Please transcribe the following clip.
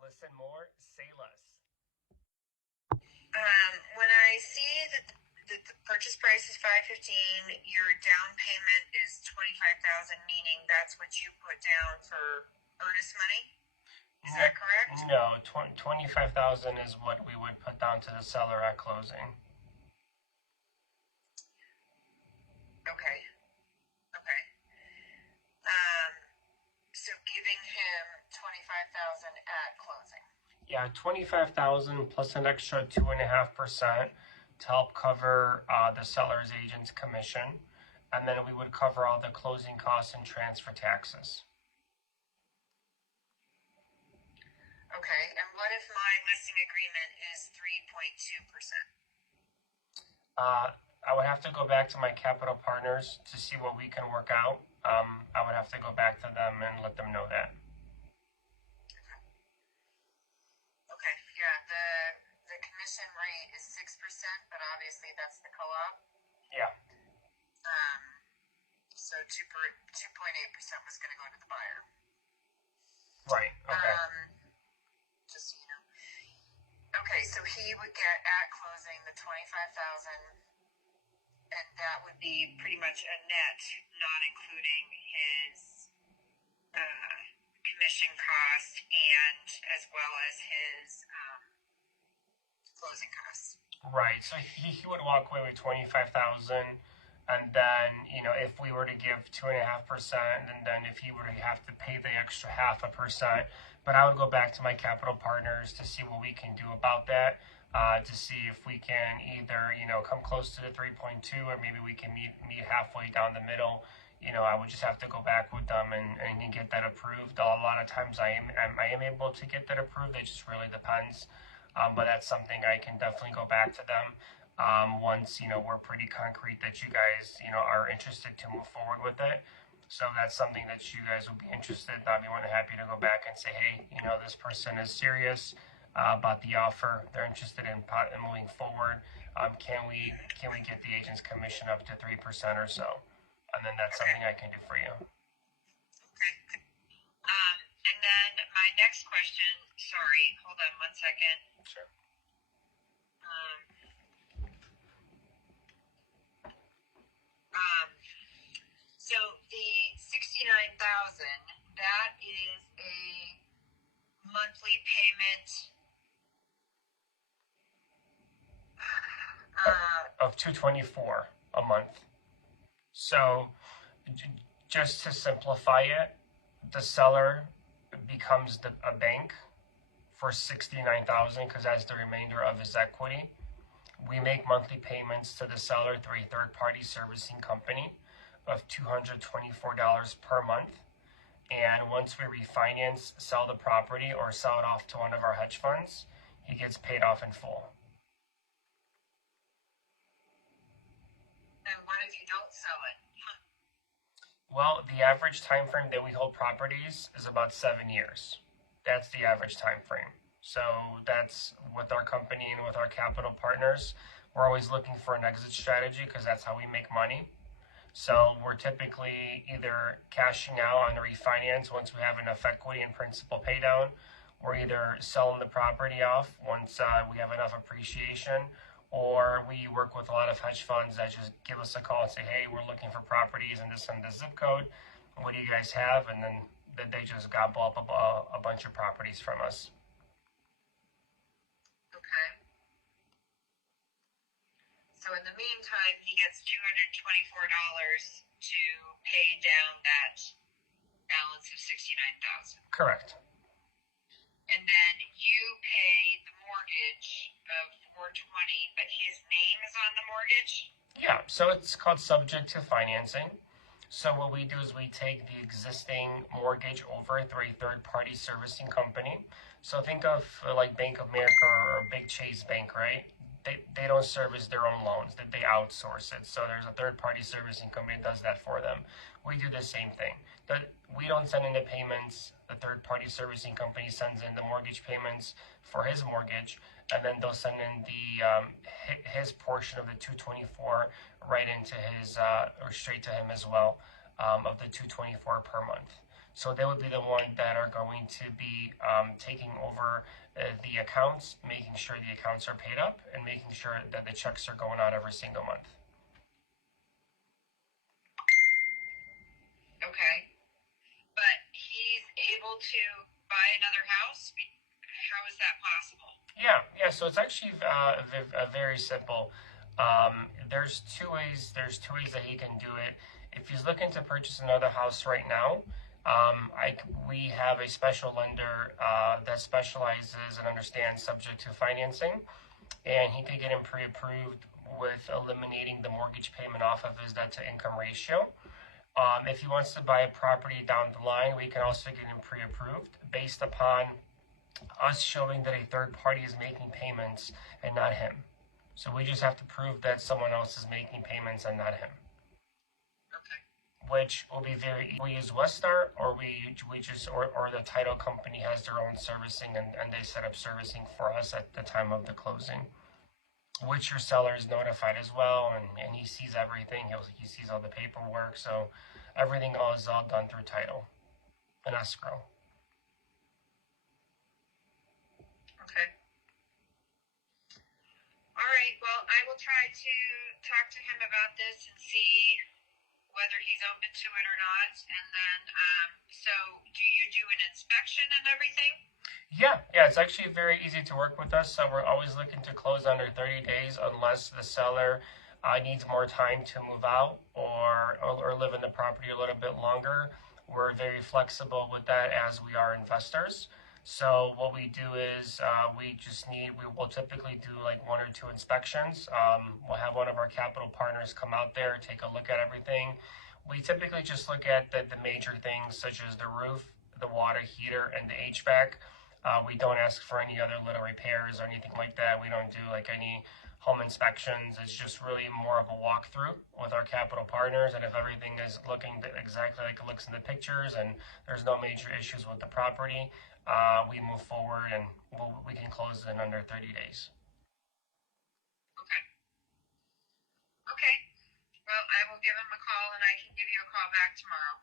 Listen more, say less. When I see that the purchase price is $515, your down payment is $25,000, meaning that's what you put down for earnest money. Is that correct? No, 25,000 is what we would put down to the seller at closing. Okay. Okay. So giving him 25,000 at closing. Yeah, 25,000 plus an extra 2.5% to help cover the seller's agent's commission, and then we would cover all the closing costs and transfer taxes. Okay, and what if my listing agreement is 3.2%? I would have to go back to my capital partners to see what we can work out. I would have to go back to them and let them know that. Okay, yeah, the commission rate is 6%, but obviously that's the co-op. Yeah. So 2.8% was going to go to the buyer. Right. Okay. Just so you know. Okay, so he would get at closing the 25,000, and that would be pretty much a net, not including his commission cost and as well as his closing costs. Right. So he would walk away with 25,000, and then if we were to give 2.5%, and then if he were to have to pay the extra 0.5%, but I would go back to my capital partners to see what we can do about that. To see if we can either come close to the 3.2, or maybe we can meet halfway down the middle. I would just have to go back with them and get that approved. A lot of times I am able to get that approved. It just really depends. But that's something I can definitely go back to them once we're pretty concrete that you guys are interested to move forward with it. So that's something that you guys would be interested. I'd be more than happy to go back and say, hey, this person is serious about the offer. They're interested in moving forward. Can we get the agent's commission up to 3% or so? And then that's something I can do for you. Okay. And then my next question. Sorry, hold on one second. Sure. So the 69,000, that is a monthly payment of $224 a month. So just to simplify it, the seller becomes a bank for 69,000 because that's the remainder of his equity. We make monthly payments to the seller through a third-party servicing company of $224 per month. And once we refinance, sell the property, or sell it off to one of our hedge funds, he gets paid off in full. And what if you don't sell it? Well, the average time frame that we hold properties is about 7 years. That's the average time frame. So that's with our company and with our capital partners. We're always looking for an exit strategy because that's how we make money. So we're typically either cashing out on a refinance once we have enough equity and principal pay down. We're either selling the property off once we have enough appreciation, or we work with a lot of hedge funds that just give us a call and say, hey, we're looking for properties in this and this zip code. What do you guys have? And then they just gobble up a bunch of properties from us. Okay. So in the meantime, he gets $224 to pay down that balance of 69,000. Correct. And then you pay the mortgage of $420, but his name is on the mortgage? Yeah, so it's called subject to financing. So what we do is we take the existing mortgage over through a third-party servicing company. So think of like Bank of America or Big Chase Bank, right? They don't service their own loans, that they outsource it. So there's a third-party servicing company that does that for them. We do the same thing. We don't send in the payments. The third-party servicing company sends in the mortgage payments for his mortgage, and then they'll send in his portion of the 224 right into his or straight to him as well, of the 224 per month. So they would be the one that are going to be taking over the accounts, making sure the accounts are paid up, and making sure that the checks are going out every single month. Okay. But he's able to buy another house? How is that possible? Yeah. So it's actually very simple. There's two ways. There's two ways that he can do it. If he's looking to purchase another house right now, we have a special lender that specializes and understands subject to financing, and he could get him pre-approved with eliminating the mortgage payment off of his debt to income ratio. If he wants to buy a property down the line, we can also get him pre-approved based upon us showing that a third party is making payments and not him. So we just have to prove that someone else is making payments and not him. Okay. Which will be very we use Westar, or we just or the title company has their own servicing, and they set up servicing for us at the time of the closing. Which your seller is notified as well, and he sees everything. He sees all the paperwork, so everything is all done through title and escrow. Okay. All right. Well, I will try to talk to him about this and see whether he's open to it or not. And then, so do you do an inspection and everything? Yeah, it's actually very easy to work with us. So we're always looking to close under 30 days unless the seller needs more time to move out or live in the property a little bit longer. We're very flexible with that as we are investors. So what we do is we will typically do like one or two inspections. We'll have one of our capital partners come out there, take a look at everything. We typically just look at the major things such as the roof, the water heater, and the HVAC. We don't ask for any other little repairs or anything like that. We don't do like any home inspections. It's just really more of a walkthrough with our capital partners. And if everything is looking exactly like it looks in the pictures and there's no major issues with the property, we move forward and we can close in under 30 days. Okay. Okay. Well, I will give him a call and I can give you a call back tomorrow.